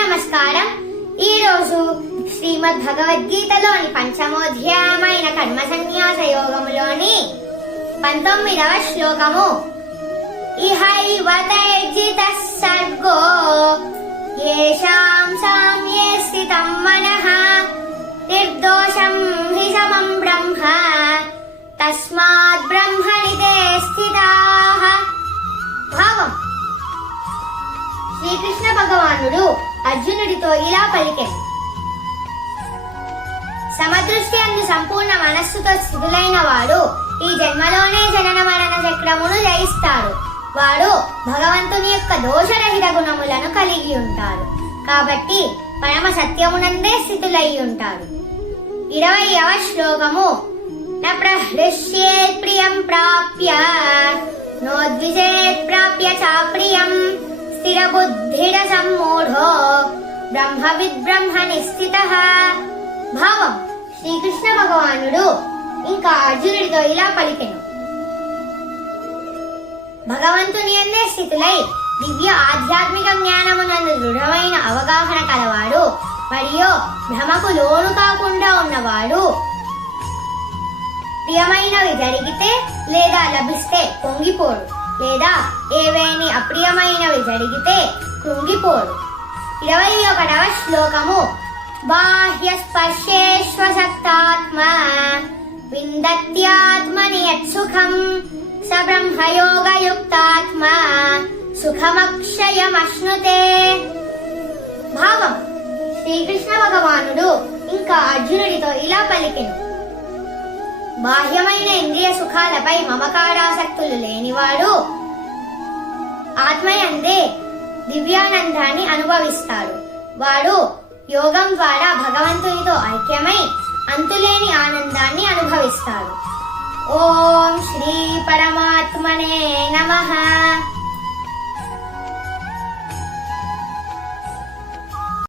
నమస్కారం. ఈ రోజు శ్రీమద్ భగవద్గీతలోని పంచమోధ్యాయమైన కర్మ సన్యాస యోగములోని 19వ శ్లోకము. ఇహైవ తైర్జితః సర్గో యేషాం సామ్యే స్థితం మనః నిర్దోషం హి సమం బ్రహ్మ తస్మాత్ బ్రహ్మణి తే స్థితాః. భావం: శ్రీకృష్ణ భగవానుడు అర్జునుడితో ఇలా పలికెను: సమదృష్టి అందు సంపూర్ణ మనస్సుతో స్థితులైన వాడు ఈ జన్మలోనే జనన మరణ చక్రమును జయిస్తాడు. వాడు భగవంతుని యొక్క దోషరహిత గుణములను కలిగి ఉంటాడు. కాబట్టి పరమ సత్యమునందే స్థితులై ఉంటాడు. 20వ శ్లోకము. న ప్రహృష్యేత్ ప్రియం ప్రాప్య నోద్విజేత్ ప్రాప్య చాప్రియం స్థిరబుద్ధిర సమ్మూఢో బ్రహ్మవిద్ బ్రహ్మణి స్థితః. భావం: శ్రీకృష్ణ భగవానుడు ఇంకా అర్జునుడితో ఇలా పలికెను: భగవంతుని యందే స్థితులై దివ్య ఆధ్యాత్మిక జ్ఞానమునందు దృఢమైన అవగాహన కలవాడు మరియు భ్రమకు లోను కాకుండా ఉన్నవాడు ప్రియమైనవి జరిగితే లేదా లభిస్తే పొంగిపోడు, లేదా ఏవేని అప్రియమైనవి జరిగితే కృంగిపోడు. 21వ శ్లోకము. బాహ్య స్పర్శేష్వశక్తాత్మ విందత్యాత్మని యత్సుఖం స బ్రహ్మయోగయుక్తాత్మ సుఖమక్షయమశ్నుతే. భావం: శ్రీకృష్ణ భగవానుడు ఇంకా అర్జునుడితో ఇలా పలికెను: బాహ్యమైన ఇంద్రియ సుఖాలపై మమకారాసక్తులు లేనివాడు ఆత్మయందే దివ్యానందాన్ని అనుభవిస్తాడు. వాడు యోగం ద్వారా భగవంతునితో ఐక్యమై అంతులేని ఆనందాన్ని అనుభవిస్తాడు. ఓం శ్రీ పరమాత్మనే నమః.